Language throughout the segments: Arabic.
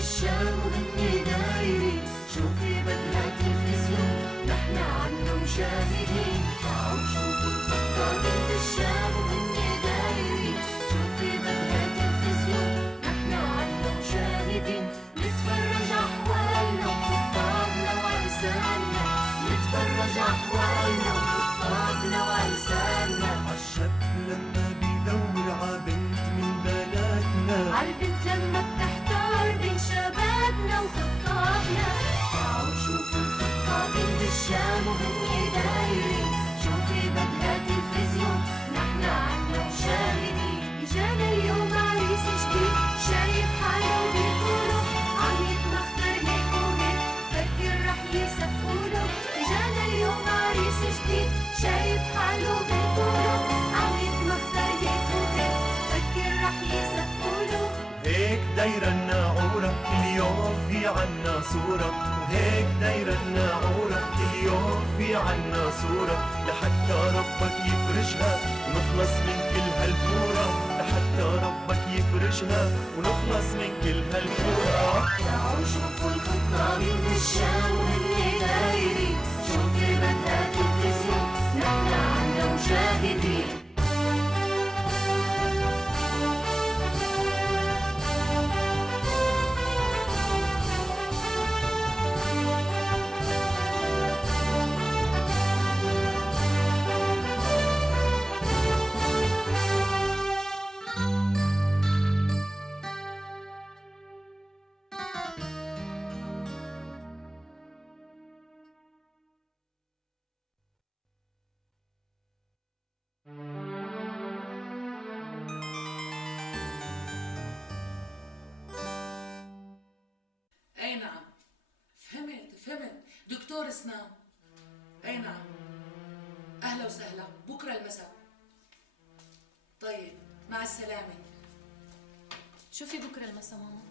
الشام وهن دايرين، شوفي بدها تلفزيون نحن عنه مشاهدين. تعالوا شوفوا الخطابين بالشام وهن دايرين، شوفي بدها تلفزيون نحن عنه مشاهدين. نتفرج أحوالنا وخطابنا وعرساننا، نتفرج أحوالنا وخطابنا وعرساننا. عالشاب لما بيدور عبنت من بناتنا، عالبنت لما بتحتار بين شبابنا وخطابنا. تعالوا شوفوا الخطابين بالشام وهن دايرين، شوفي بدها تلفزيون نحن عنه مشاهدين. اجانا اليوم عريس جديد شايف حاله بيقولوا عم يتمخطر هيك وهيك، فكر رح يسفقوله. اجانا اليوم عريس جديد شايف حاله بيقولوا عم يتمخطر هيك وهيك، فكر رح يسفقوله. هيك دايرة الناعورة كل يوم في عنا صورة، وهيك دايرة الناعورة كل يوم في عنا صورة، لحتى ربك يفرجها ونخلص من كل هالفورة، لحتى ربك يفرجها ونخلص من كل هالفورة. تعالوا شوفوا الخطابين بالشام وهن دايرين، شوفي بدها تلفزيون نحن عنا مشاهدين. اي نعم، فهمت دكتور اسنان. اي نعم، اهلا وسهلا، بكره المساء. طيب مع السلامه. شو في بكره المساء ماما؟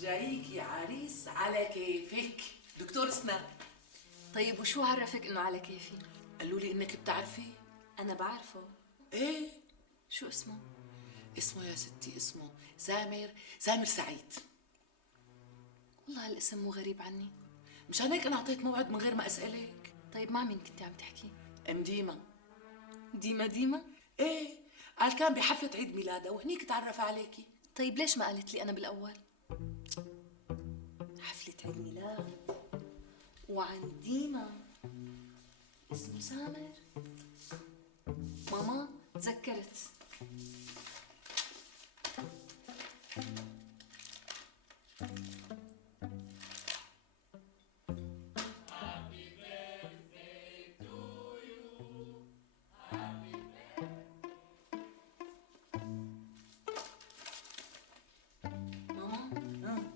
جايكي عريس على كيفك دكتور اسنان. طيب وشو عرفك انه على كيفي؟ قالوا لي انك بتعرفي. انا بعرفه. ايه شو اسمه؟ اسمه يا ستي اسمه سامر سعيد. والله هالاسم مو غريب عني. مشان هيك انا اعطيت موعد من غير ما اسالك. طيب مع مين كنتي عم تحكي؟ ام ديما. ديما؟ ايه، قال كان بحفله عيد ميلادها وهنيك تعرف عليكي. طيب ليش ما قالت لي انا بالاول؟ حفلة عيد ميلاد وعن ديما اسمه سامر. ماما تذكرت.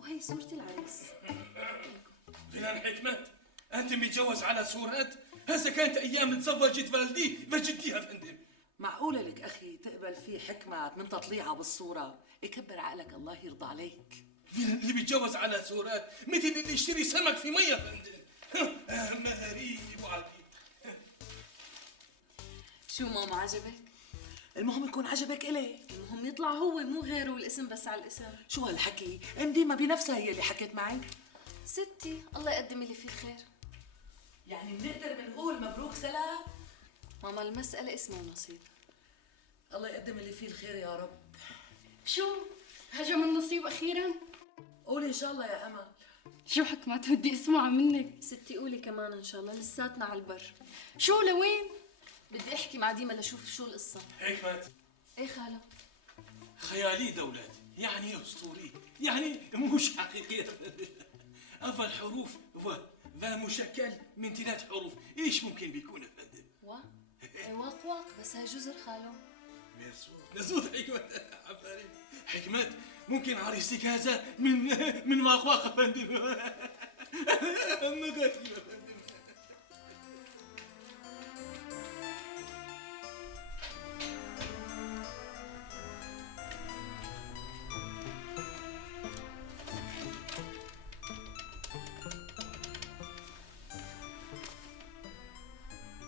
وهي صورة العريس. فنان حكمت، أنت متجوز على صورة؟ هسه كانت أيام تزوجت والدي بجديها فندم. معقولة لك أخي تقبل فيه حكمة من تطليعها بالصورة؟ يكبر عقلك الله يرضى عليك. اللي بيتجوز على صورات مثل اللي يشتري سمك في مية فندم. مهاريب وعجيب. شو ماما عجبك؟ المهم يكون عجبك إليك. المهم يطلع هو مو غيره والاسم بس على الاسم. شو هالحكي؟ ام ديما بنفسها هي اللي حكت معي. ستي الله يقدم اللي فيه الخير. يعني بنقدر بنقول مبروك سلام؟ ماما المسألة اسم ونصيب. الله يقدم اللي فيه الخير يا رب. شو هجم النصيب اخيرا؟ قولي ان شاء الله يا امل. شو حكمت بدي اسمعها منك. ستي قولي كمان ان شاء الله، لساتنا على البر. شو لوين؟ بدي احكي مع ديما لشوف شو القصة. حكمت، ايه خالة؟ خيالي دولات، يعني أسطوري، يعني مش حقيقية فندم. أول حروف و مشكل من 3 حروف، إيش ممكن بيكون فندم؟ بس هي جزر خالو. مزبوط حكمت عفاري. حكمت ممكن عريسك هذا من واقواق يا فندم. مقاتل يا فندم.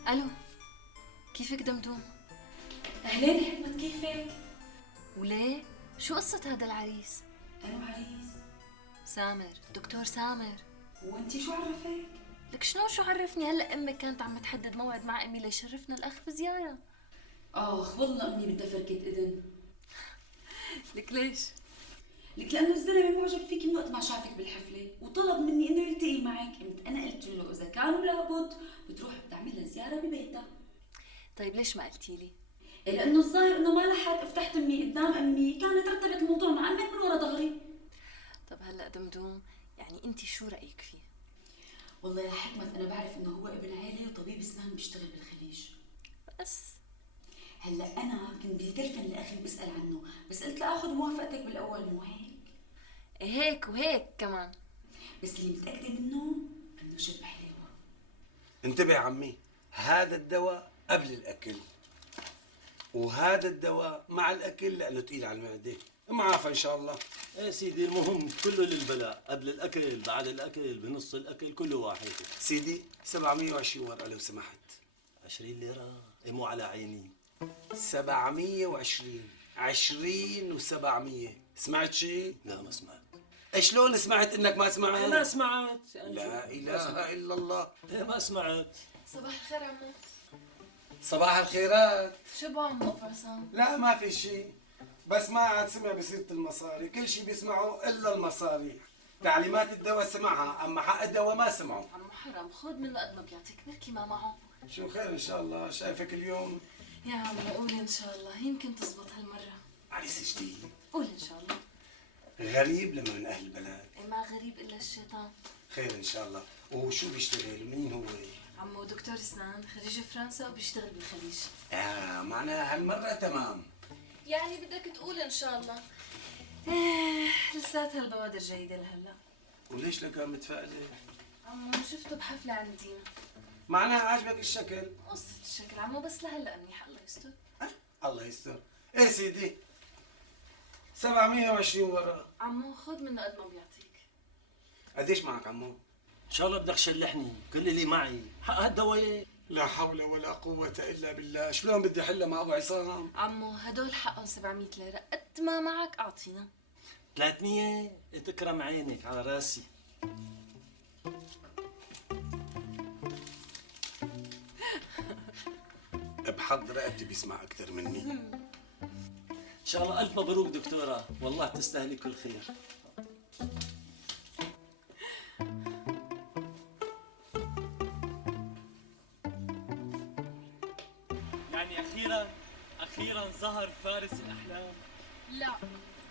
الو، كيفك دمدوم؟ أهلين حكمت، كيفك؟ وليه؟ شو قصة هذا العريس؟ أنا عريس. سامر، دكتور سامر. وأنتي شو عرفك؟ لك شو عرفني؟ هلا امك كانت عم تحدد موعد مع امي ليشرفنا الاخ بزياره. والله أمي بدها فركة إذن. لك ليش؟ لك لأنه الزلمة معجب فيك من وقت ما شافك بالحفلة وطلب مني إنه يلتقي معك، قمت أنا قلت له إذا كانوا لابد بتروح بتعمل لها زيارة ببيتها. طيب ليش ما قلتي لي؟ لأنه الظاهر إنه ما لحقت فتحت أمي قدام أمي، كانت رتبت الموضوع مع أمك من ورا ظهري. طب هلا دمدوم، يعني انت شو رايك فيه؟ والله يا حكمت أنا بعرف إنه هو ابن عيلة وطبيب أسنان بيشتغل بالخليج. بس هلا أنا كنت بدي تلفن لأخي وبسأل عنه، بس قلت لآخذ موافقتك بالأول، مو هيك؟ هيك وهيك كمان. بس اللي متأكدة منه إنه شب حليوة. انتبه عمي، هذا الدواء قبل الأكل وهذا الدواء مع الأكل لأنه تقيل على المعدة. معافى إن شاء الله. ايه سيدي، المهم كله للبلاء، قبل الاكل، بعد الاكل، بنص الاكل، كله واحد. سيدي 720 ورقة لو سمحت. 20 ليرة؟ ايه مو على عيني. 720 20 و700. سمعت شيء؟ لا ما سمعت. شلون سمعت انك ما سمعت؟ ما سمعت يعني. لا اله الا الله. ايه ما سمعت. صباح الخير عمو. صباح الخيرات. شو بو عمو ابو عصام؟ لا ما في شيء، بس ما عاد سمع بسيرة المصاري، كل شيء بيسمعه الا المصاري. تعليمات الدواء سمعها، اما حق الدواء ما سمعه. عمو حرام، خذ منه قد ما بيعطيك، بركي ما معه. شو خير ان شاء الله، شايفك اليوم يا عمو قول ان شاء الله، يمكن تزبط هالمره. عريس جديد. قول ان شاء الله. غريب لما من اهل البلد. إيه ما غريب الا الشيطان. خير ان شاء الله. وشو بيشتغل؟ منين هو؟ عمو دكتور اسنان، خريج فرنسا وبيشتغل بالخليج. معناها هالمرة تمام. يعني بدك تقول ان شاء الله. لساتها البوادر جيدة لهلا. وليش لك متفائلة؟ عمو شفته بحفلة عندينا. معناها عاجبك الشكل؟ قصة الشكل عمو، بس لهلا منيح، الله يستر. الله يستر. ايه سيدي 720 ورقة. عمو خذ منه قد ما بيعطيك. قديش معك عمو؟ ان شاء الله بدك تشلحني، كل اللي معي حق هالدواء. لا حول ولا قوة إلا بالله، شلون بدي أحلها مع أبو عصام؟ عمو هدول حقهم 700 ليرة، قد ما معك أعطينا. 300 تكرم عينك على راسي. بحض رقبتي بيسمع أكثر مني. ان شاء الله الف مبروك دكتورة، والله تستاهلي كل خير. يعني اخيرا ظهر فارس الاحلام. لا،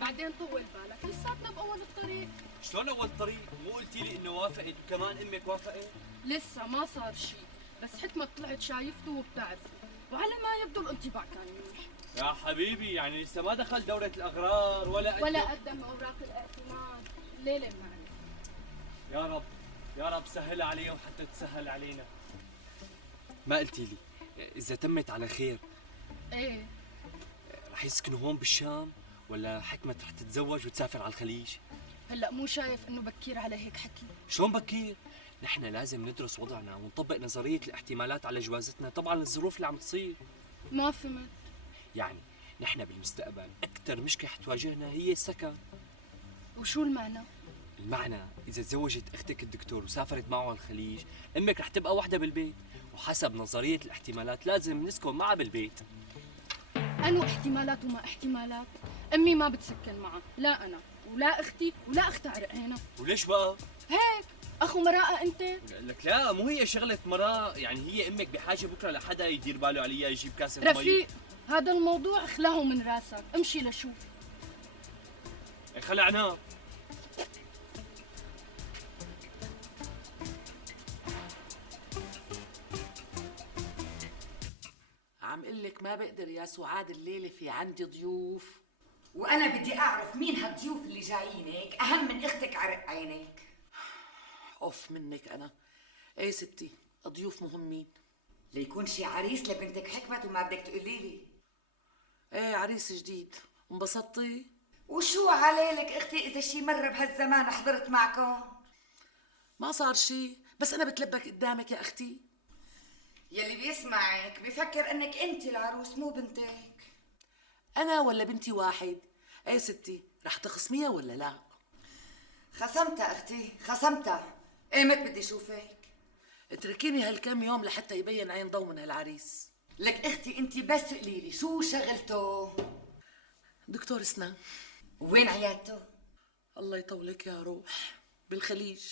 بعدين طول بالك، لساتنا بأول الطريق. شلون اول طريق؟ مو قلتي لي انه وافقت وكمان امك وافقت؟ لسه ما صار شيء، بس حكمت طلعت شايفته وبتعرفه، وعلى ما يبدو الانطباع كان منيح. يا حبيبي يعني لسه ما دخل دورة الأغرار ولا قدم أوراق الاعتماد، ليلة معنا. يا رب سهل عليه وحتى تسهل علينا. ما قلتي لي إذا تمت على خير ايه، رح يسكنوا هون بالشام ولا حكمت رح تتزوج وتسافر على الخليج؟ هلا مو شايف انه بكير على هيك حكي؟ شلون بكير؟ نحن لازم ندرس وضعنا ونطبق نظرية الاحتمالات على جوازتنا طبعا للظروف اللي عم تصير. ما فهمت. يعني نحن بالمستقبل أكثر مشكلة حتواجهنا هي السكن. وشو المعنى؟ المعنى إذا تزوجت أختك الدكتور وسافرت معه على الخليج، أمك رح تبقى وحدة بالبيت، وحسب نظرية الاحتمالات لازم نسكن معها بالبيت. أنو احتمالات وما احتمالات؟ أمي ما بتسكن معها، لا أنا ولا أختي ولا أختها عرق هنا. وليش بقى؟ هيك أخو مراءة أنت؟ لك لا، مو هي شغلة مرأة، يعني هي أمك بحاجة بكرة لحدا يدير باله عليها، يجيب كاسة مي. رفيق، هذا الموضوع اخلعه من راسك، امشي لشوف. خلعناه. عم بقلك ما بقدر يا سعاد، الليلة في عندي ضيوف. وانا بدي اعرف مين هالضيوف اللي جايينك، اهم من اختك عرق عينك. اوف منك انا. ايه ستي، ضيوف مهمين. ليكون شي عريس لبنتك حكمت وما بدك تقولي لي؟ ايه عريس جديد. انبسطتي؟ وشو عليلك اختي اذا شي مر بهالزمان حضرت معكم؟ ما صار شي، بس انا بتلبك قدامك يا اختي. يلي بيسمعك بيفكر انك انت العروس مو بنتك. انا ولا بنتي واحد؟ ايه ستي، رح تخصميها ولا لا؟ خصمتها اختي، خصمتها. ايمت بدي اشوفك؟ اتركيني هالكم يوم لحتى يبين عين ضو من هالعريس. لك اختي انت بس قولي لي شو شغلته؟ دكتور اسنان. وين عيادته؟ الله يطولك يا روح. بالخليج.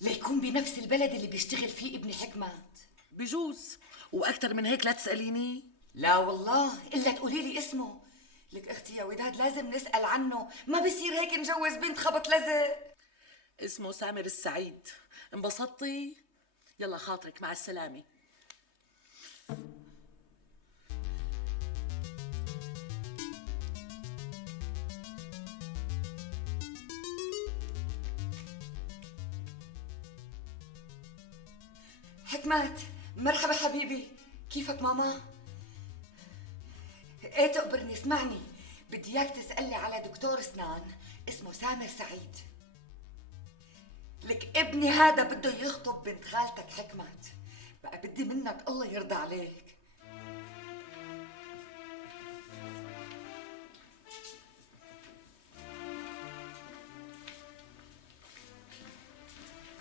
ليكون بنفس البلد اللي بيشتغل فيه ابن حكمت. بجوز، واكثر من هيك لا تساليني. لا والله الا تقولي لي اسمه. لك اختي يا وداد لازم نسال عنه، ما بصير هيك نجوز بنت خبط لزق. اسمه سامر السعيد. انبسطتي؟ يلا خاطرك، مع السلامه. حكمت، مرحبا حبيبي، كيفك ماما؟ ايه تقبرني، اسمعني، بدي اياك تسألي على دكتور اسنان اسمه سامر سعيد. لك ابني هذا بده يخطب بنت خالتك حكمت، بقى بدي منك الله يرضى عليك.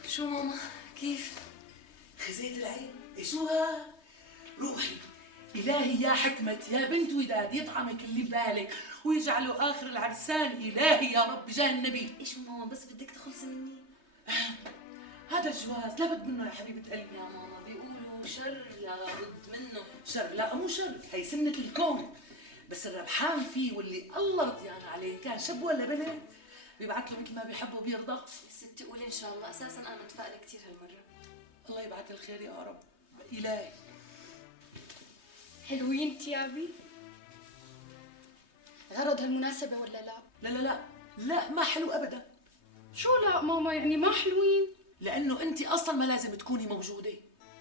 شو ماما؟ كيف؟ خزيت العين. شو ها؟ روحي. إلهي يا حكمت يا بنت وداد يطعمك اللي ببالك ويجعله آخر العرسان. إلهي يا رب بجاه النبي. ايش ماما بس بدك تخلصي مني؟ هذا الجواز لابد منه يا حبيبة قلبي. يا ماما بيقولوا شر لابد منه. شر؟ لا مو شر، هي سنة الكون. بس الربحان فيه واللي الله رضيان عليه كان شب ولا بنت بيبعت له مثل ما بيحب وبيرضى. يا ستي قولي ان شاء الله، اساسا انا متفائله كثير هالمره. الله يبعث الخير يا رب. إلهي. حلوين تيابي؟ غرض هالمناسبة ولا لا؟ لا لا لا لا، ما حلو أبدا. شو لا ماما، يعني ما حلوين؟ لأنه أنت أصلا ما لازم تكوني موجودة.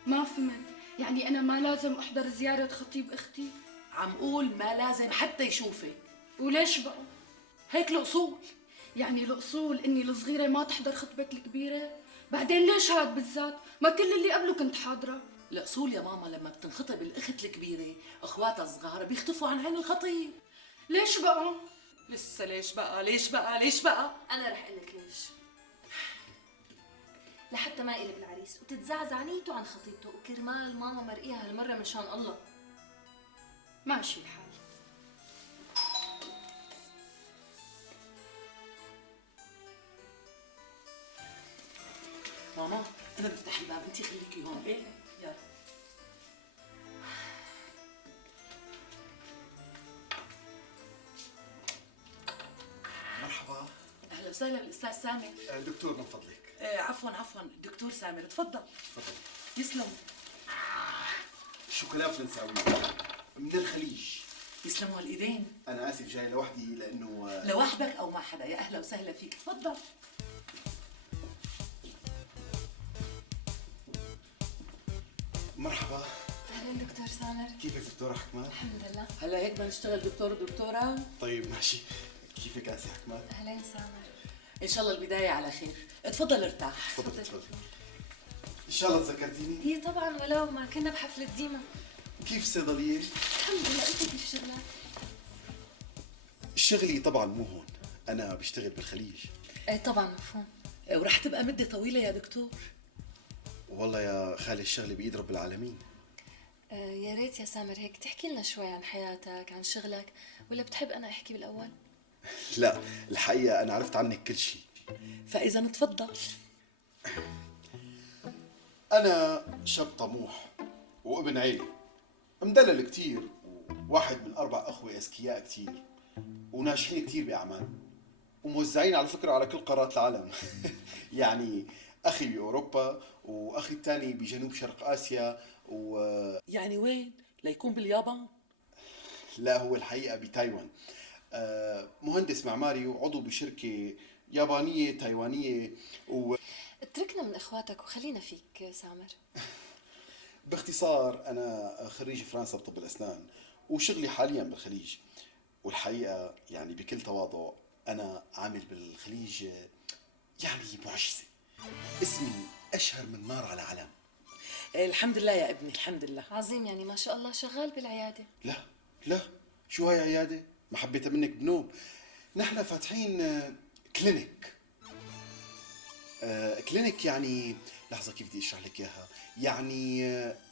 ما فهمت، يعني أنا ما لازم أحضر زيارة خطيب أختي؟ عم قول ما لازم حتى يشوفك. وليش بقى؟ هيك الأصول. يعني الأصول إني الصغيرة ما تحضر خطبة الكبيرة؟ بعدين ليش هاد بالذات؟ ما كل اللي قبله كنت حاضرة. الأصول يا ماما لما بتنخطب الأخت الكبيرة أخواتها الصغار بيختفوا عن عين الخطيب. ليش بقى؟ لسه ليش بقى ليش بقى ليش بقى؟ انا رح اقول لك ليش. لحتى ما يقلب العريس وتتزعزع نيته عن خطيبته، وكرمال ماما مرقيها هالمره من شان الله. ماشي الحال. ماما أنا بفتح الباب، أنت خليكي هون. إيه يلا. مرحبا. أهلا وسهلا بالأستاذ سامر. دكتور من فضلك. عفوا الدكتور سامر، تفضل. تفضل. يسلم. شوكولا فرنساوي من الخليج. يسلموا هالإيدين. أنا آسف جاي لوحدي لأنه لوحدك أو مع حدا، يا أهلا وسهلا فيك، تفضل. مرحبا. اهلا دكتور سامر. كيفك دكتورة حكمت؟ الحمد لله. هلا هيك بدنا نشتغل دكتور ودكتورة؟ طيب ماشي. كيفك آسي حكمت؟ اهلين سامر. إن شاء الله البداية على خير، تفضل ارتاح. تفضل تفضل. إن شاء الله تذكرتيني؟ هي طبعا، ولو ما كنا بحفلة ديما. كيف الصيدلية؟ الحمد لله. انت كيف شغلك؟ شغلي طبعا مو هون، أنا بشتغل بالخليج. ايه طبعا مفهوم. ورح تبقى مدة طويلة يا دكتور؟ والله يا خالي الشغلة بإيد رب العالمين. يا ريت يا سامر هيك تحكي لنا شوي عن حياتك، عن شغلك، ولا بتحب انا احكي بالاول؟ لا الحقيقة أنا عرفت عنك كل شيء. فإذا نتفضل. أنا شاب طموح وابن عيلة، مدلل كتير، وواحد من 4 أخوة أذكياء كتير وناجحين كتير بأعمالهم وموزعين على فكرة على كل قارات العالم. يعني أخي بأوروبا وأخي الثاني بجنوب شرق آسيا يعني وين؟ ليكون باليابان؟ لا هو الحقيقة بتايوان. مهندس معماري وعضو بشركة يابانية تايوانية اتركنا من اخواتك وخلينا فيك سامر. باختصار أنا خريج فرنسا بطب الأسنان وشغلي حاليا بالخليج. والحقيقة يعني بكل تواضع أنا عامل بالخليج يعني معجزة. اسمي أشهر من نار على علم. الحمد لله يا ابني، الحمد لله. عظيم، يعني ما شاء الله شغال بالعيادة. لا شو هاي عيادة؟ ما حبيتها منك بنوب. نحن فاتحين كلينيك. كلينيك يعني لحظة كيف بدي اشرح لك اياها؟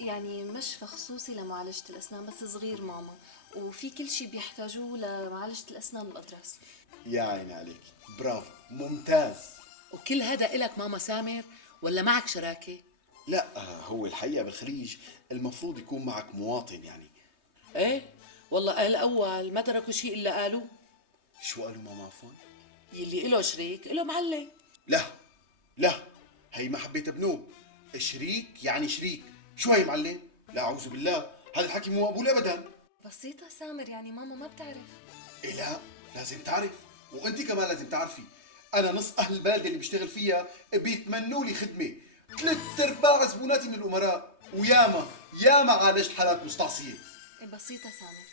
يعني مشفى خصوصي لمعالجة الأسنان بس صغير ماما، وفي كل شيء بيحتاجوه لمعالجة الأسنان والأضراس. يا عيني عليك، برافو، ممتاز. وكل هذا إلك ماما سامر ولا معك شراكة؟ لا هو الحقيقة بالخليج المفروض يكون معك مواطن يعني. ايه والله أهل أول ما تركوا شيء إلا قالوا. شو قالوا ماما عفوا؟ يلي إله شريك إله معلم. لا هي ما حبيتها بنوب. شريك يعني شريك، شو هي معلم؟ لا أعوذ بالله، هذا الحكي مو مقبول أبدا. بسيطة سامر، يعني ماما ما بتعرف. إيه لا لازم تعرف، وأنت كمان لازم تعرفي. أنا نص أهل البلد اللي بشتغل فيها بيتمنوا لي خدمة، 3/4 زبوناتي من الأمراء، وياما عالجت حالات مستعصية. بسيطة سامر.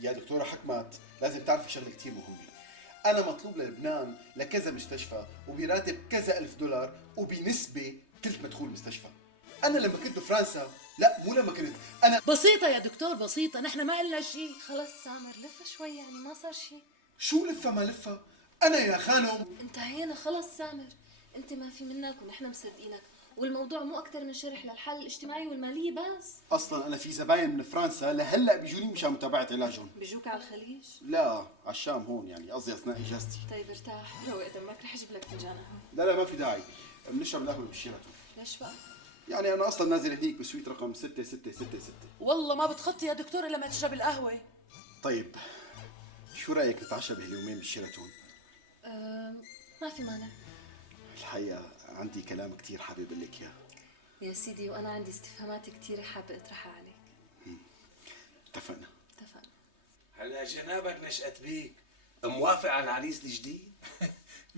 يا دكتورة حكمت لازم تعرفي شغلة كتير مهمة. أنا مطلوب للبنان لكذا مستشفى وبراتب كذا $1000 وبنسبة تلت مدخول مستشفى. أنا لما كنت بفرنسا، لا مو لما كنت، أنا بسيطة يا دكتور بسيطة، نحن ما قلنا شيء. خلص سامر لف شوي، يعني ما صار شيء. شو لفة ما لفة؟ أنا يا خانم انتهينا خلص سامر، انت ما في منك ونحن مصدقينك، والموضوع مو اكثر من شرح للحالة الاجتماعية والمالية بس. أصلا أنا في زباين من فرنسا لهلا بيجوني مشان متابعة علاجهم. بيجوك على الخليج؟ لا على الشام هون، يعني قصدي أثناء إجازتي. طيب ارتاح، روق دمك، رح اجيب لك فنجان قهوة. لا ما في داعي، بنشرب القهوة بالشيراتون. ليش بقى؟ يعني أنا أصلا نازل هنيك بسويت رقم 6666. والله ما بتخطي يا دكتور إلا ما تشرب القهوة. طيب شو رأيك نتعشى بهاليومين بالشيراتون؟ ما في مانع. الحقيقة عندي كلام كتير حابب أقول لك إياه. يا سيدي، وأنا عندي استفهامات كتير حابة أطرحها عليك. اتفقنا. هلا جنابك نشأت بيك موافق على العريس الجديد؟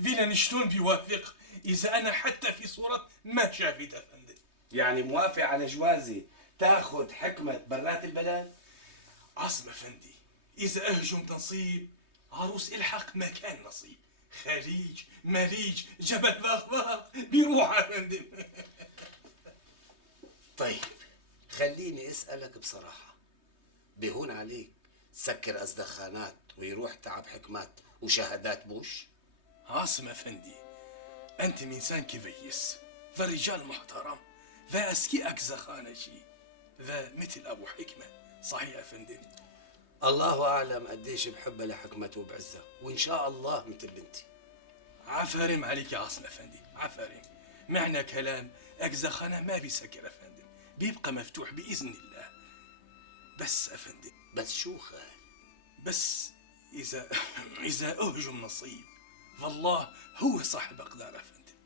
فينا شلون بيوافق إذا أنا حتى في صورة ما شافت أفندم؟ يعني موافق على جوازي تاخذ حكمة برات البلد؟ عصم أفندي، إذا أهجم تنصيب عروس الحق ما كان نصيب، خليج مريج جبل بغبغ بيروح أفندم. طيب خليني اسألك بصراحة، بهون عليك سكر أزدخانات ويروح تعب حكمات وشهادات بوش؟ عاصم أفندي، أنت إنسان كويس، فالرجال محترم، فأسكيك زخانشي، ذا مثل أبو حكمة، صحيح أفندم؟ الله أعلم قديش بحبها لحكمة وبعزها، وإن شاء الله مثل بنتي. عفارم عليك يا عاصم أفندي، عفارم. معنى كلام أجزخانة ما بيسكر أفندم، بيبقى مفتوح بإذن الله. بس أفندم. بس شو خال؟ بس إذا أهجم نصيب، والله هو صاحب أقدار أفندم.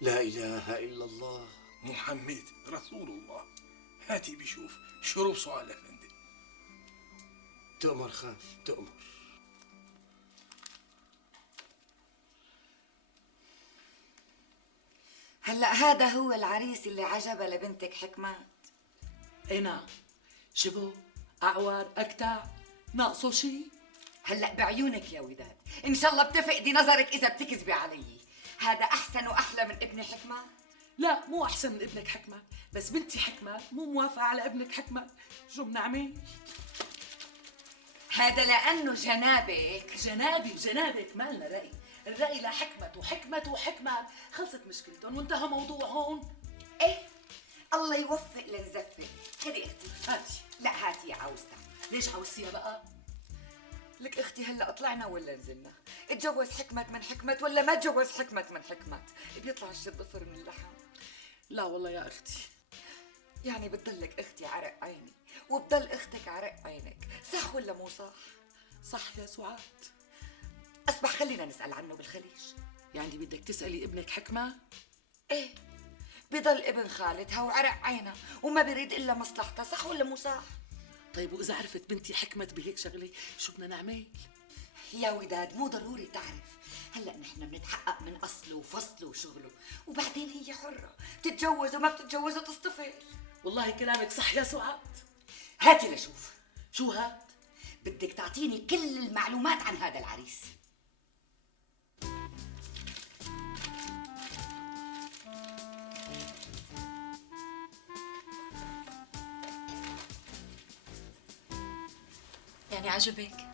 لا إله إلا الله محمد رسول الله. هاتي بشوف شروب سؤال أفندم. تؤمر خال، تؤمر. هلا هذا هو العريس اللي عجبه لبنتك حكمات؟ اي نعم. شبه اعور اكتع ناقصه شيء؟ هلا بعيونك يا وداد، ان شاء الله بتفقدي نظرك اذا بتكذبي علي. هذا احسن واحلى من ابن حكمات؟ لا مو احسن من ابنك حكمة، بس بنتي حكمة مو موافقة على ابنك حكمة. شو بنعمل؟ هذا لانه جنابي وجنابك مالنا رأي. الرأي لحكمة وحكمة خلصت مشكلتهم وانتهى موضوع هون. ايه الله يوفق لنزفق. خدي اختي. هاتي. لا هاتي يا عاوزتها. ليش عاوزتيها بقى؟ لك اختي هلا طلعنا ولا نزلنا؟ اتجوز حكمة من حكمة ولا ما تجوز حكمة من حكمة؟ بيطلع الشي ضفر من اللحم. لا والله يا اختي. يعني بتضلك اختي عرق عيني وبضل اختك عرق عينك، صح ولا مو صح؟ صح يا سعاد. اصبح خلينا نسأل عنه بالخليج. يعني بدك تسألي ابنك حكمة؟ ايه بضل ابن خالتها وعرق عينها وما بريد الا مصلحتها، صح ولا مو صح؟ طيب وإذا عرفت بنتي حكمت بهيك شغلة شو بدنا نعمل؟ يا وداد مو ضروري تعرف، هلا نحن بنتحقق من اصله وفصله وشغله، وبعدين هي حره بتتجوز وما بتتجوز وتصطفل. والله كلامك صح يا سعاد. هاتي لشوف. شو هاد؟ بدك تعطيني كل المعلومات عن هذا العريس. يعني عجبك؟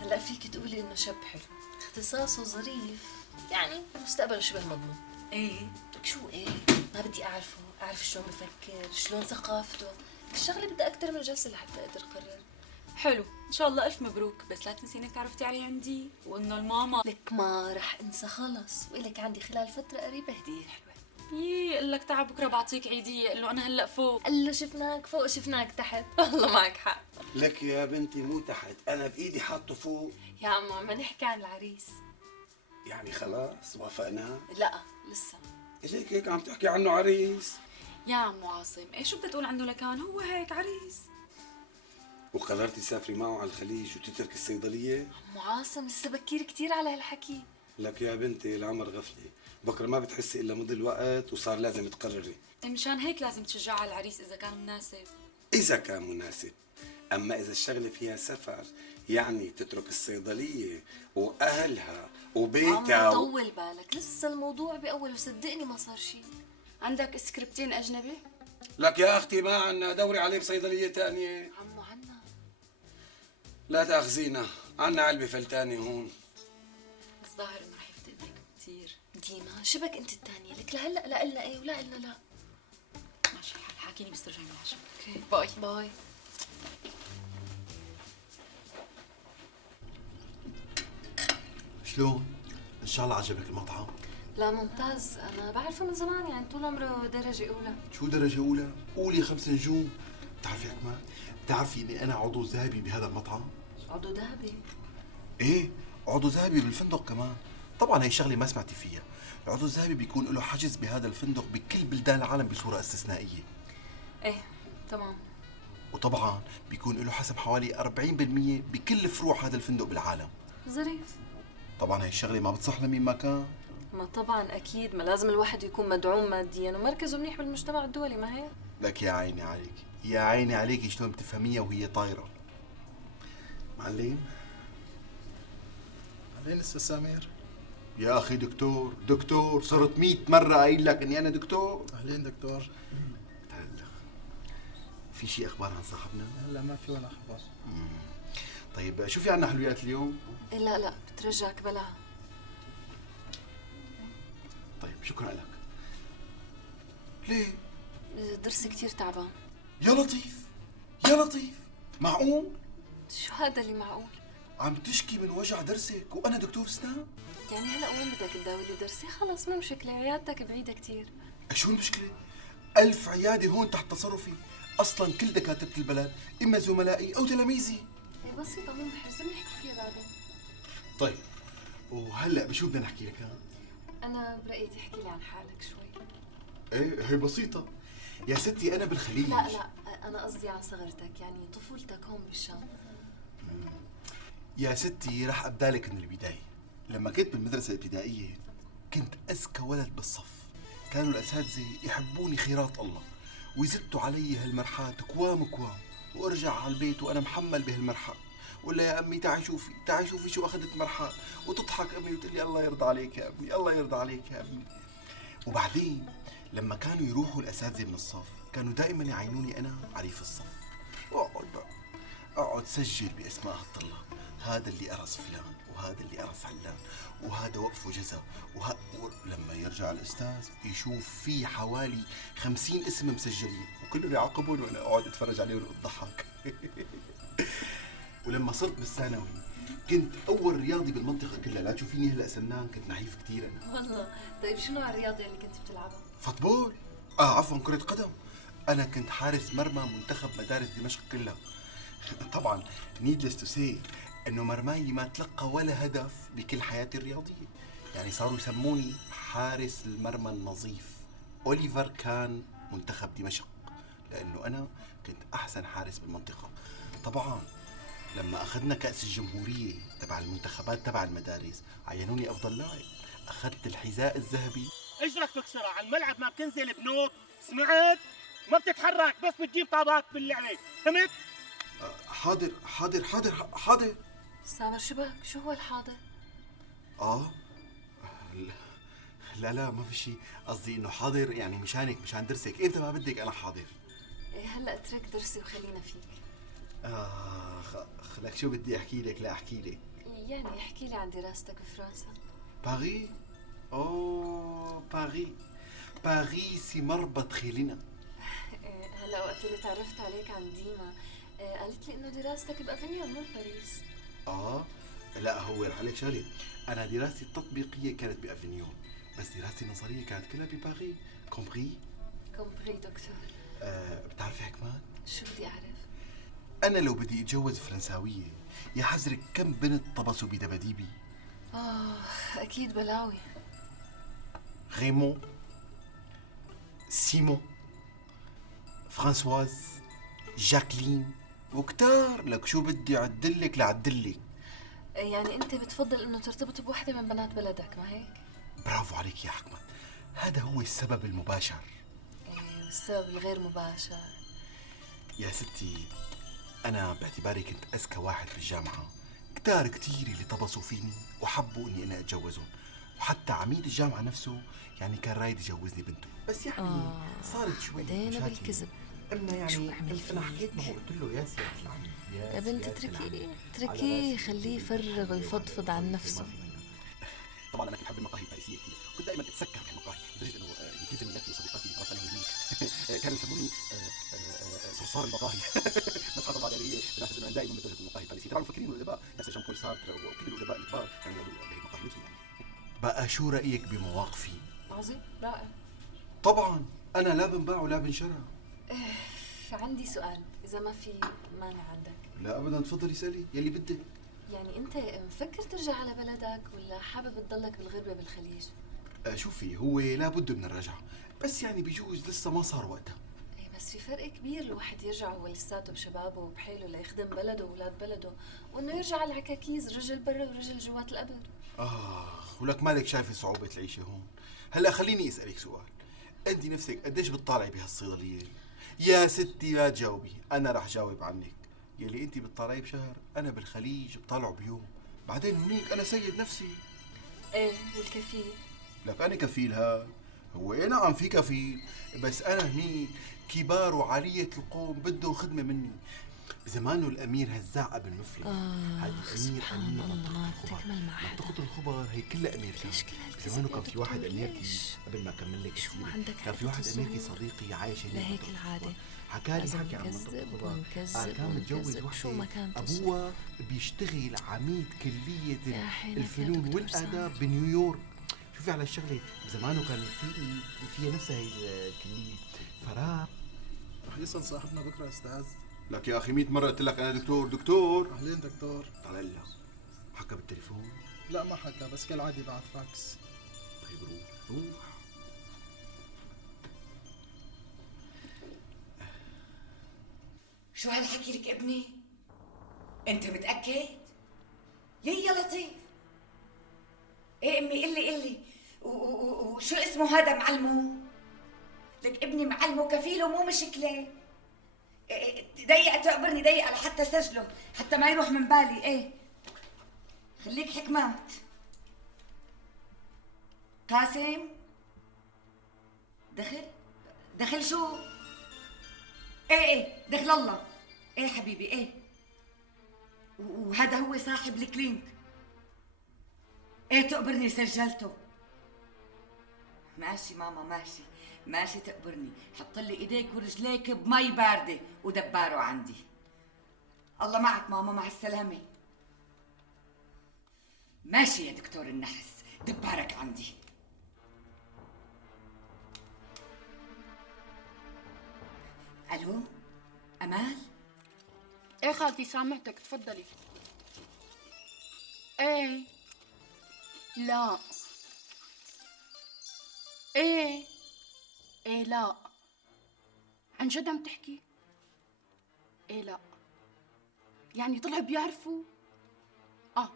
هلا فيك تقولي انه شاب حلو، اختصاصه ظريف، يعني مستقبله شبه مضمون. ايه لك شو ايه؟ ما بدي اعرف شلون بفكر، شلون ثقافته، الشغله بدها اكثر من جلسه لحتى اقدر اقرر. حلو، ان شاء الله الف مبروك، بس لا تنسي انك تعرفتي علي عندي وانه الماما. لك ما رح انسى خلص، والك عندي خلال فتره قريبه هديه حلوه. قال لك تعال بكره بعطيك عيديه، قال له انا هلا فوق. قال له شفناك فوق شفناك تحت. والله معك حق. لك يا بنتي مو تحت، انا بايدي حاطه فوق. يا عم نحكي عن العريس. يعني خلاص وافقنا؟ لا لسه. ليك هيك عم تحكي عنه عريس؟ يا عم عاصم ايه شو بدها تقول عنه لكان هو هيك عريس. وقررتي تسافري معه على الخليج وتترك الصيدليه؟ عم عاصم لسه بكير كثير على هالحكي. لك يا بنتي العمر غفله، بكره ما بتحسي الا مضي الوقت وصار لازم تقرري. مشان هيك لازم تشجعي على العريس اذا كان مناسب. اذا كان مناسب، اما اذا الشغله فيها سفر يعني تترك الصيدليه واهلها وبيتها عم طول بالك، لسه الموضوع باول وصدقني ما صار شيء. عندك سكريبتين اجنبي؟ لك يا اختي ما عنا، دوري عليه بصيدليه ثانيه. عمو عنا. لا تاخذينا، عنا علبه فلتانه هون. الظاهر انه رح يفتقدك كثير. ديما شبك انت الثانيه، لك لهلا لا قلنا ايه ولا قلنا لا. ماشي الحال، حاكيني بس ترجعي من العشاء. اوكي باي باي. شلون؟ ان شاء الله عجبك المطعم؟ لا ممتاز، انا بعرفه من زمان، يعني طول عمره درجه اولى. شو درجة أولى؟ قولي 5 نجوم. بتعرفي يا كمان؟ بتعرفي إني أنا عضو ذهبي بهذا المطعم؟ عضو ذهبي؟ إيه، عضو ذهبي بالفندق كمان. طبعا هي شغلة ما سمعتي فيها. العضو الذهبي بيكون له حجز بهذا الفندق بكل بلدان العالم بصورة استثنائية. ايه تمام. وطبعا بيكون له حسب حوالي 40% بكل فروع هذا الفندق بالعالم. ظريف. طبعا هي الشغلة ما بتصح لمين ما كان. ما طبعا اكيد، ما لازم الواحد يكون مدعوم ماديا ومركزه منيح بالمجتمع الدولي، ما هيك؟ لك يا عيني عليك، يا عيني عليك شلون بتفهميها وهي طايرة. معلم؟ أهلين أستاذ سمير. يا أخي دكتور، دكتور، صرت 100 مرة قايل لك إني أنا دكتور. أهلين دكتور. هلا في شيء أخبار عن صاحبنا؟ هلا ما في ولا أخبار. طيب شو في عنا حلويات اليوم؟ لا بترجعك بلاها. طيب شكرا لك. ليه؟ ضرسي كثير تعبان. يا لطيف يا لطيف، معقول؟ شو هذا اللي معقول؟ عم تشكي من وجع ضرسك وأنا دكتور أسنان؟ يعني هلا وين بدك تداوي لي ضرسي؟ خلص مو مشكلة، عيادتك بعيدة كثير. شو المشكلة؟ 1000 عيادة هون تحت تصرفي، أصلا كل دكاترة البلد إما زملائي أو تلاميذي. هي بسيطة مو محرزة، بنحكي فيها بعدين. طيب وهلا بشو بدنا نحكي لك؟ أنا برأيي تحكي لي عن حالك شوي. إيه هي بسيطة يا ستي، أنا بالخليج. لا أنا قصدي عن صغرتك، يعني طفولتك هون بالشام. يا ستي رح أبدالك من البداية. لما كنت بالمدرسة الابتدائية كنت أذكى ولد بالصف، كانوا الأساتذة يحبوني خيرات الله ويزتوا علي هالمرحات كوام، وارجع على البيت وأنا محمل بهالمرحة، ولا يا أمي تعي شوفي شو أخذت مرحات، وتضحك أمي وتقول لي الله يرضى عليك يا أمي، الله يرضى عليك يا أمي. وبعدين لما كانوا يروحوا الأساتذة من الصف كانوا دائما يعينوني أنا عريف الصف، أقعد سجل بأسماء الطلاب، هذا اللي أرس فلان وهذا اللي أرس علان وهذا وقفه جزا لما يرجع الأستاذ يشوف في حوالي 50 اسم مسجلين وكلهم يعاقبون وأنا أقعد أتفرج عليهم وأضحك. ولما صرت بالثانوي كنت أول رياضي بالمنطقة كلها، لا تشوفيني هلا سمنان، كنت نحيف كثير أنا. والله طيب شو نوع الرياضة اللي كنت بتلعبها؟ فوتبول، عفوا كرة قدم. أنا كنت حارس مرمى منتخب مدارس دمشق كلها. طبعا needless to say إنه مرماي ما تلقى ولا هدف بكل حياتي الرياضية، يعني صاروا يسموني حارس المرمى النظيف. أوليفر كان منتخب دمشق، لأنه أنا كنت أحسن حارس بالمنطقة. طبعا لما اخذنا كأس الجمهورية تبع المنتخبات تبع المدارس عينوني افضل لاعب، اخذت الحذاء الذهبي. اجرك تكسرها على الملعب، ما بتنزل بنوك، سمعت؟ ما بتتحرك، بس بتجيب طابات باللعبة، فهمت؟ حاضر حاضر حاضر حاضر. سامر شبك شو هو الحاضر؟ لا ما في شيء، قصدي انه حاضر يعني مشانك مشان درسك، انت ما بدك انا حاضر. إيه هلا اترك درسي وخلينا فيك. لك شو بدي احكي لك؟ لا احكي لك يعني احكي لي عن دراستك بفرنسا. باريس؟ باريس سي مربط خيلنا. هلا وقت اللي تعرفت عليك عن ديما قالت لي انه دراستك بافنيون مو بباريس. لا هو رح عليك شغله، انا دراستي التطبيقيه كانت بافنيون، بس دراستي النظريه كانت كلها بباريس. كومبري دكتور. بتعرفي حكمات؟ شو بدي اعرف؟ انا لو بدي اتجوز فرنساويه يا حزرك كم بنت طبسوا بدباديبي؟ اكيد بلاوي. ريمون، سيمون، فرانسواز، جاكلين وكتار. لك شو بدي اعدلك لعدلك. يعني انت بتفضل انه ترتبط بوحده من بنات بلدك، ما هيك؟ برافو عليك يا حكمت، هذا هو السبب المباشر. والسبب الغير مباشر؟ يا ستي انا باعتباري كنت اذكى واحد في الجامعه، كتار كتير اللي طبسوا فيني وحبوا اني انا اتجوزهم، وحتى عميد الجامعه نفسه يعني كان رايد يجوزني بنته، بس يعني صارت شوي بدينا بالكذب. قلنا يعني انا حكيت، ما هو قلت له يا سيادة العميد يا بنت اتركيه خليه يفرغ ويفضفض عن نفسه. طبعا انا كنت بحب المقاهي الباريسيه كثير، كنت دائما اتسكر في المقاهي لدرجه انه يمكن زميلاتي وصديقاتي اللي عرفت عليهم هنيك كانوا يسموني صرصار المقاهي. بس حتى بعد اللي بلاحظ انه دائما بتواجد المقاهي الباريسيه، طبعا مفكرين الادباء نفس جان بول سارتر وكل الادباء الكبار كانوا بهي المقاهي يعني. بقى شو رايك بمواقفي؟ عظيم رائع. طبعا انا لا بنباع ولا بنشرى. عندي سؤال اذا ما في مانع عندك. لا ابدا، تفضلي اسالي يلي بدك. يعني انت مفكر ترجع على بلدك ولا حابب تضلك بالغربه بالخليج؟ شوفي هو لابد من الرجعه، بس يعني بجوز لسه ما صار وقتها. بس في فرق كبير الواحد يرجع وهو لساته بشبابه وبحيله ليخدم بلده واولاد بلده، وانه يرجع على العكاكيز، رجل برا ورجل جوات القبر. ولك مالك شايفه صعوبه العيشه هون؟ هلا خليني اسالك سؤال، انت نفسك قديش بتطالعي بهالصيدليه؟ يا ستي لا تجاوبي، انا رح جاوب عنك. يلي انت بتطالعي بشهر انا بالخليج بطلعه بيوم، بعدين هنيك انا سيد نفسي. ايه والكفيل؟ لك انا كفيل هاد؟ هو ايه نعم في كفيل، بس انا هنيك كبار وعالية القوم بدهم خدمة مني. بزمانه الامير هزاع ابن مفلح، هذا الامير امير منطقة الخبر هي كلها امريكا. بزمانه كان في واحد امريكي قبل ما اكمل لك السيرة، كان في واحد امريكي صديقي عايش هناك لهيك العادة حكى لي حكي عن منطقة الخبر. كان متجوز وحدة أبوها بيشتغل عميد كلية الفنون والآداب بنيويورك. شوفي على الشغلة، زمانه كان فيها نفسها هي الكلية فراح. رح يصل صاحبنا بكره استاذ. لك يا أخي 100 مرة قلت لك أنا دكتور. أهلين دكتور. طلع لها حكى بالتليفون؟ لا ما حكى، بس كالعادة بعد فاكس. طيب روح. شو هالحكي لك ابني؟ انت متأكد؟ يا لطيف. ايه امي قلي وشو اسمه هذا معلمه؟ لك ابني معلمه كفيله مو مشكلة. ضيق تعبرني ضيق لحتى سجله حتى ما يروح من بالي. ايه خليك حكمات. قاسم دخل شو؟ ايه دخل الله. ايه حبيبي ايه. وهذا هو صاحب الكلينك. ايه تقبرني سجلته. ماشي ماما ماشي تقبرني. حط لي ايديك ورجليك بمي بارده ودباره عندي. الله معك ماما، مع السلامه. ماشي يا دكتور النحس، دبارك عندي. الو امال؟ ايه خالتي سامعتك، تفضلي. ايه لا ايه لا عن جد عم تحكي؟ ايه لا يعني طلعوا بيعرفوا؟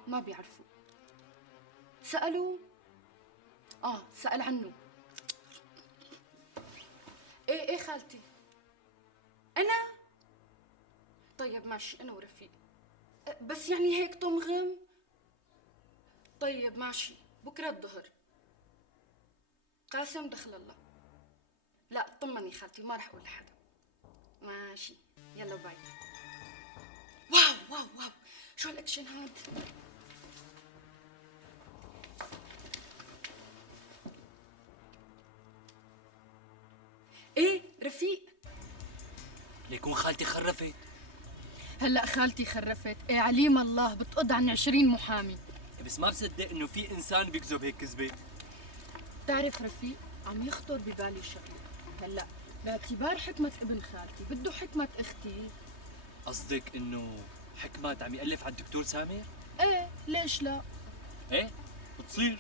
ما بيعرفوا. سألوا؟ سأل عنه. ايه خالتي، انا طيب ماشي، انا ورفيق، بس يعني هيك تمغم. طيب ماشي، بكره الظهر. قاسم دخل الله. لا طمني خالتي، ما رح اقول لحدا. ماشي، يلا باي. واو واو واو، شو هالاكشن هاد؟ ايه رفيق، ليكون خالتي خرفت. هلا خالتي خرفت. ايه عليم الله، بتقض عن 20 محامي. بس ما بصدق انه في انسان بيكذب هيك كذبه. بتعرف رفيق، عم يخطر ببالي شغله. هلا باعتبار حكمة ابن خالتي بده حكمة اختي. قصدك انه حكمت عم يألف على الدكتور سامر؟ ايه ليش لا؟ ايه بتصير.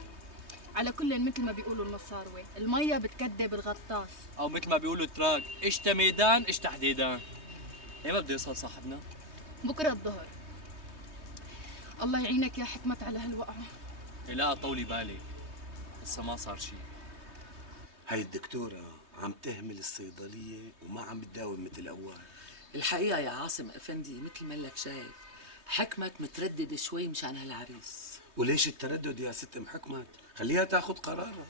على كل مثل ما بيقولوا المصاروي، المية بتكدب الغطاس. او مثل ما بيقولوا تراك، اشتا ميدان اشتا حديدان. ايه ما بده يوصل صاحبنا؟ بكره الظهر. الله يعينك يا حكمة على هالوقعة. إيه لا طولي بالي، لسه ما صار شيء. هاي الدكتورة عم تهمل الصيدلية وما عم بتداوم مثل أول. الحقيقة يا عاصم أفندي مثل ما لك شايف، حكمت مترددة شوي مشان هالعريس. وليش التردد يا ست ام حكمت؟ خليها تاخذ قرارها.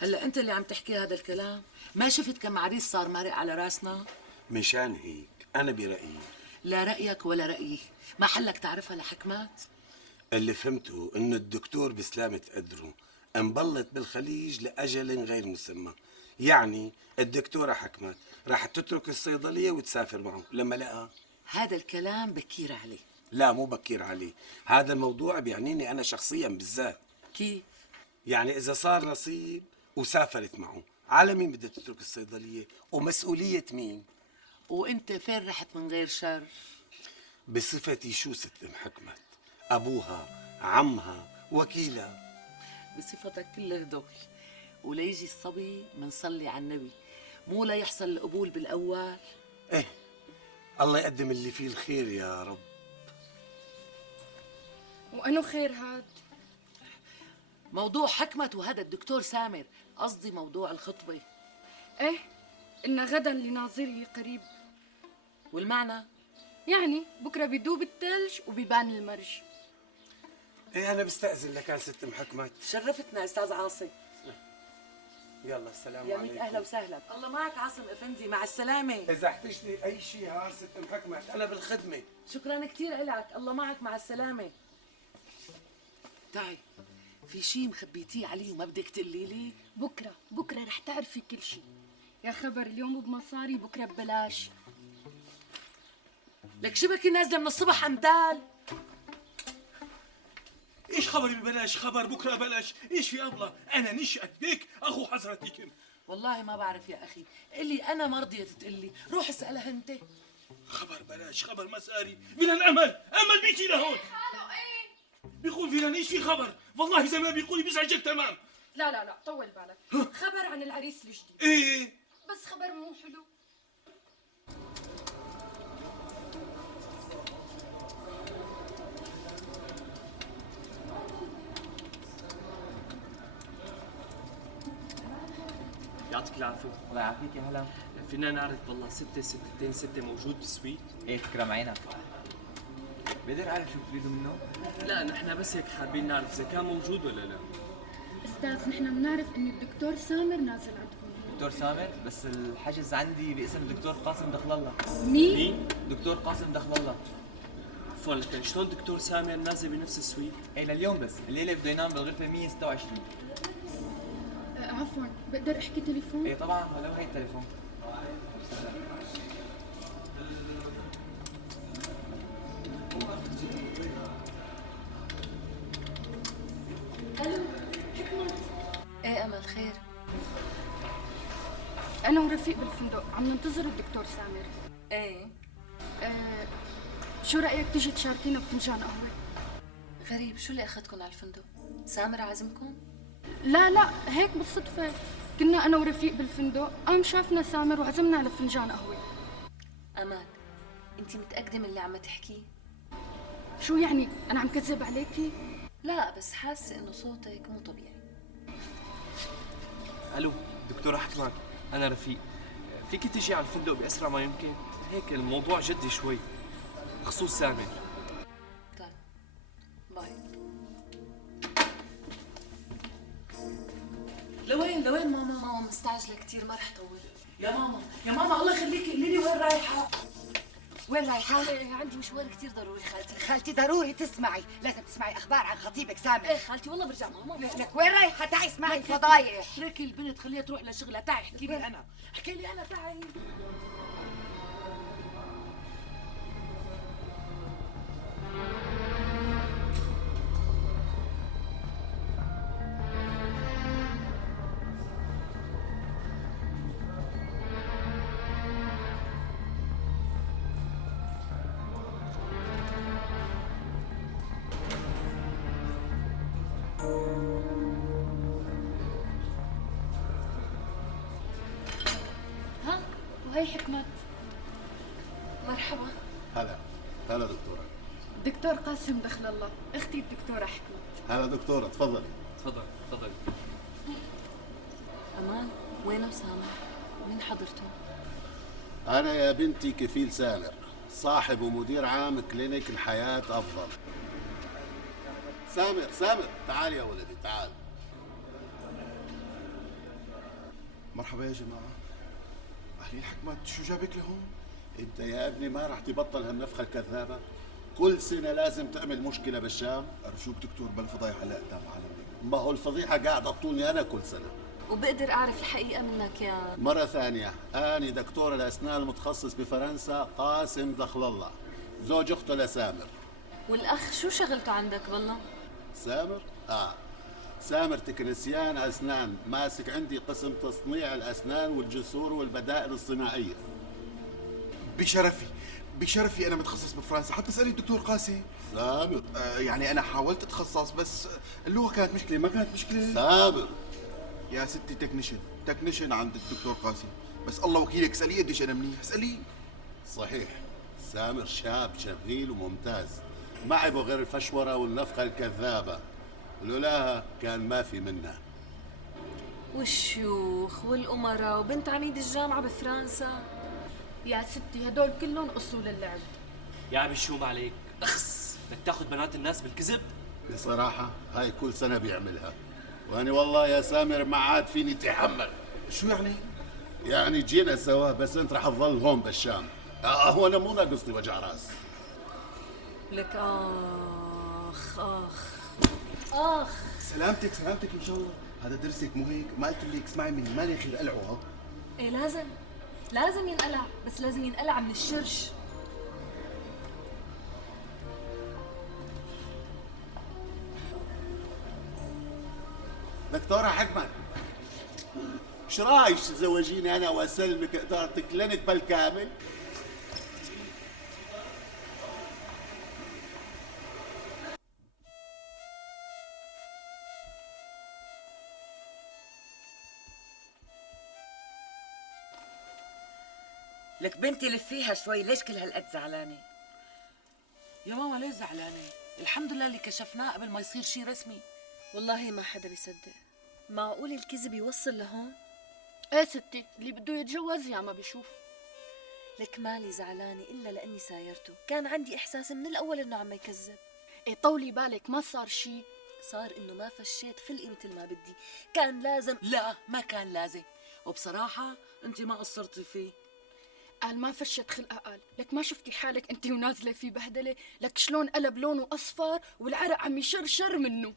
هلا أنت اللي عم تحكي هذا الكلام، ما شفت كم عريس صار مارق على راسنا؟ مشان هيك أنا برأيي. لا رأيك ولا رأيي، ما حلك تعرفها لحكمات؟ اللي فهمته إنه الدكتور بسلامة قدره انبلط بالخليج لأجل غير مسمى. يعني الدكتورة حكمت راح تترك الصيدلية وتسافر معه لما لقى. هذا الكلام بكير عليه. لا مو بكير عليه، هذا الموضوع بيعنيني أنا شخصيا بالذات. كيف؟ يعني إذا صار نصيب وسافرت معه، على مين بدها تترك الصيدلية ومسؤولية مين؟ وانت فين رحت من غير شر؟ بصفتي شو ست ام حكمت؟ أبوها، عمها، وكيلها. بصفتك كل هدول، وليجي الصبي منصلي على النبي، مو لا يحصل القبول بالأول. إيه الله يقدم اللي فيه الخير يا رب. وأنو خير هاد؟ موضوع حكمت وهذا الدكتور سامر، قصدي موضوع الخطبة. إيه إن غدا لناظري قريب. والمعنى؟ يعني بكرة بيدوب الثلج وبيبان المرج. إيه أنا بستأذن لك يا ست ام حكمت. شرفتنا أستاذ عاصم. يلا السلام يا عليكم. ميت أهلا وسهلا. الله معك عاصم أفندي، مع السلامة. إذا احتجت لي أي شيء ها ست ام حكمت أنا بالخدمة. شكرا كثير إلك، الله معك مع السلامة. تعي، في شيء مخبيتيه علي وما بدك تقولي لي؟ بكرة رح تعرفي كل شيء. يا خبر اليوم بمصاري بكرة ببلاش. لك شبكي نازلة من الصبح أمثال. ايش خبري ببلاش؟ خبر بكره بلاش، ايش في ابله؟ انا نشأت بك اخو حضرتكم. والله ما بعرف يا اخي، اللي انا ما رضيت تقلي، روح اسالها انت. خبر بلاش، خبر مساري، فيلان امل بيجي لهون. ايه بيقول فيلان ايش في خبر؟ والله زي ما بيقول بيزعجك تمام. لا طول بالك. خبر عن العريس الجديد. ايه بس خبر مو حلو. يعطيك العافية. الله يعافيك يا هلا. فينا نعرف والله 6 موجود بالسويت؟ ايه تكرم عينك. بقدر اعرف شو بتريدوا منه؟ لا نحن بس هيك حابين نعرف إذا كان موجود ولا لا. استاذ نحن بنعرف انه الدكتور سامر نازل عندكم. دكتور سامر؟ بس الحجز عندي باسم الدكتور قاسم دخل الله. مين؟ دكتور قاسم دخل الله. عفوا لكن شلون دكتور سامر نازل بنفس السويت؟ ايه لليوم بس، الليله بده ينام بالغرفه 126. عفوا بقدر احكي تليفون؟ ايه طبعا، ولو هي التليفون. الو حكمت. ايه امل خير؟ انا ورفيق بالفندق عم ننتظر الدكتور سامر. ايه شو رايك تيجي تشاركينا بفنجان قهوه؟ غريب، شو اللي اخذكم على الفندق؟ سامر عازمكم؟ لا هيك بالصدفه، كنا انا ورفيق بالفندق، قام شافنا سامر وعزمنا على فنجان قهوه. امل، انت متاكده من اللي عم تحكيه؟ شو يعني انا عم كذب عليكي؟ لا بس حاسه انه صوتك مو طبيعي. الو دكتورة حكمت، انا رفيق. فيك تيجي على الفندق باسرع ما يمكن؟ هيك الموضوع جدي شوي بخصوص سامر. طيب باي. لوين ماما؟ ماما مستعجله كثير ما رح طول. يا ماما الله يخليكي قولي لي وين رايحه؟ وين رايحة؟ عندي مشوار كثير ضروري خالتي. خالتي ضروري تسمعي، لازم تسمعي اخبار عن خطيبك سامر. ايه خالتي والله برجع ماما. لك وين رايحة؟ تعي اسمعي الفضايح. اتركي البنت خليها تروح لشغلها، تعي احكي لي انا، احكي لي انا تعي. ها وهي حكمت. مرحبا. هلا دكتورة. دكتور قاسم دخل الله، اختي الدكتورة حكمت. هلا دكتورة، تفضلي. تفضل. امان وينه سامر؟ مين حضرته؟ أنا يا بنتي كفيل سامر، صاحب ومدير عام كلينيك الحياة أفضل. سامر تعال يا ولدي تعال. مرحبا يا جماعة. أهلين حكمت، شو جابك لهون؟ أنت يا ابني ما راح تبطل هالنفخة الكذابة؟ كل سنة لازم تعمل مشكلة بالشام؟ أرجوك دكتور بلا فضايح هلا قدام العالم. ما هو الفضيحة قاعدة تطولني أنا كل سنة. وبقدر اعرف الحقيقه منك يا مرة ثانية، أنا دكتور الأسنان المتخصص بفرنسا قاسم دخل الله، زوج أخته لسامر. والاخ شو شغلته عندك بالله؟ سامر؟ سامر تكنسيان أسنان، ماسك عندي قسم تصنيع الأسنان والجسور والبدائل الصناعية. بشرفي أنا متخصص بفرنسا، حتى اسألي الدكتور قاسي. سامر يعني أنا حاولت أتخصص بس اللغة كانت مشكلة، ما كانت مشكلة. سامر يا ستي تكنيشن عند الدكتور قاسم، بس الله وكيلك اسأليه قديش أنا منيح، اسأليه. صحيح، سامر شاب شغيل وممتاز، ما عيبه غير الفشورة والنفخة الكذابة، لولاها كان ما في منها. والشيوخ والأمراء وبنت عميد الجامعة بفرنسا. يا ستي هدول كلهم أصول اللعب. يا عمي شو ما عليك، اخس بدك تاخذ بنات الناس بالكذب؟ بصراحة هاي كل سنة بيعملها، وأنا والله يا سامر ما عاد فيني تحمل. شو يعني؟ يعني جينا سوا بس أنت رح تظل هون بالشام. هو أنا مو ناقصني وجع راس. لك آخ سلامتك إن شاء الله. هذا درسك مو هيك؟ ما قلت لك اسمعي مني مالي خير قلعوها. إيه لازم ينقلع، بس لازم ينقلع من الشرش. دكتورة حكمت، شو رايك تتزوجيني أنا وأسلمك إدارة كلينيك بالكامل؟ لك بنتي لفيها شوي، ليش كل هالقد زعلانة؟ يا ماما ليش زعلانة؟ الحمد لله اللي كشفناه قبل ما يصير شيء رسمي. والله ما حدا بيصدق، معقول الكذب يوصل لهون؟ ايه ستي، اللي بده يتجوز يا ما بيشوف. لك مالي زعلانة إلا لأني سايرته، كان عندي إحساس من الأول إنه عم يكذب. ايه طولي بالك، ما صار شيء. صار إنه ما فشيت خلقي مثل ما بدي، كان لازم. لا ما كان لازم، وبصراحة أنت ما قصرتي فيه. قال ما فشت خلقها، قال لك ما شفتي حالك انت ونازله في بهدله؟ لك شلون قلب لونه اصفر والعرق عم يشرشر منه.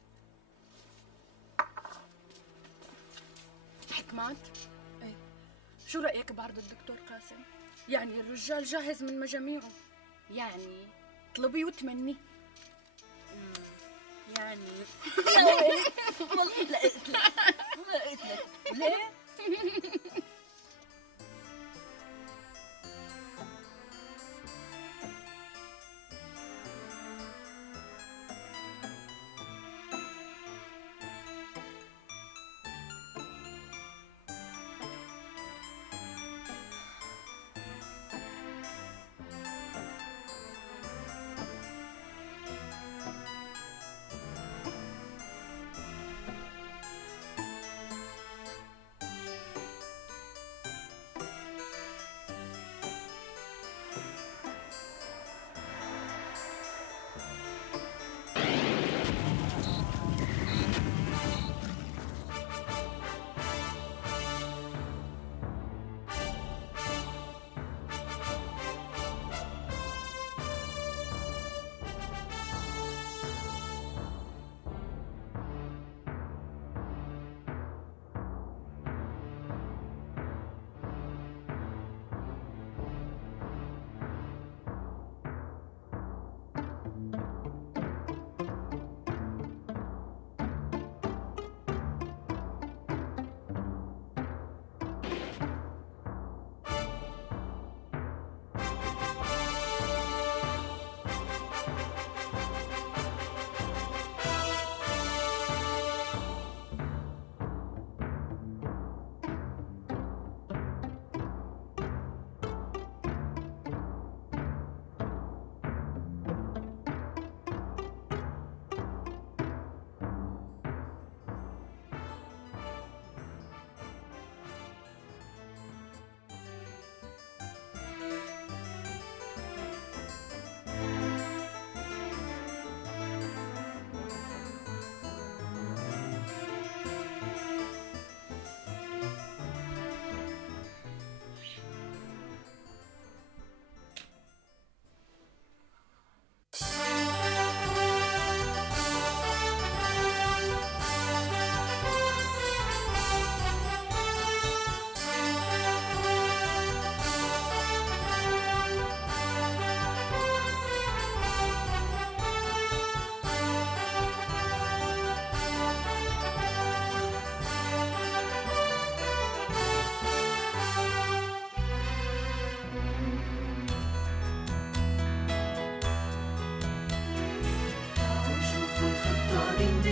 حكمات، ايه شو رايك بعرض الدكتور قاسم؟ يعني الرجال جاهز من مجاميعه، يعني طلبي وتمني. يعني والله لا قلت لك ليه؟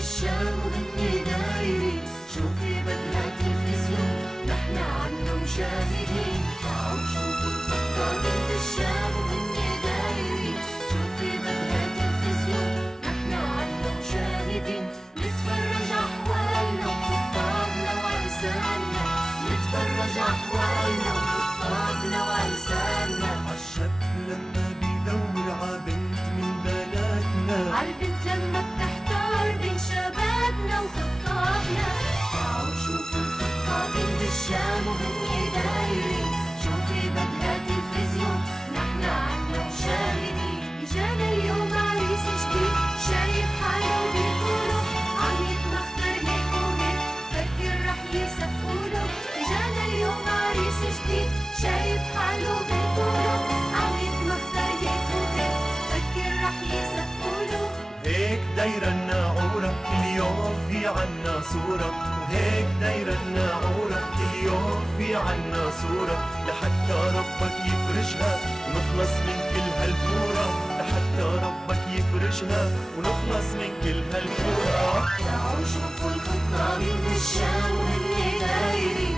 بالشام وهن دايرين شوفي بدها تلفزيون نحن عنه مشاهدين تعالوا شوفوا الخطابين بالشام وهن دايرين شوفي بدها تلفزيون نحن عنه مشاهدين نتفرج أحوالنا وخطابنا وعرساننا نتفرج أحوالنا وخطابنا وعرساننا عالشاب لما بيدور عبنت من بناتنا عالبنت لما بتحتار بين شبابنا وخطابنا تعالوا شوفوا الخطابين بالشام وهن دايرين شوفي بدها تلفزيون نحن عنا مشاهدين اجانا اليوم عريس جديد شايف حاله بيقوله عم يتمخطر هيك وهيك فكر رح يسفوله اجانا اليوم عريس جديد شايف حاله بيقوله عم يتمخطر هيك وهيك فكر رح يسفوله هيك دايرة الناعورة كل يوم في عنا صورة وهيك دايرة الناعورة كل يوم في عنا صورة لحتى ربك يفرشها ونخلص من كل هالفورة لحتى ربك يفرشها ونخلص من كل هالفورة تعالوا شوفوا الخطابين بالشام وهن دايرين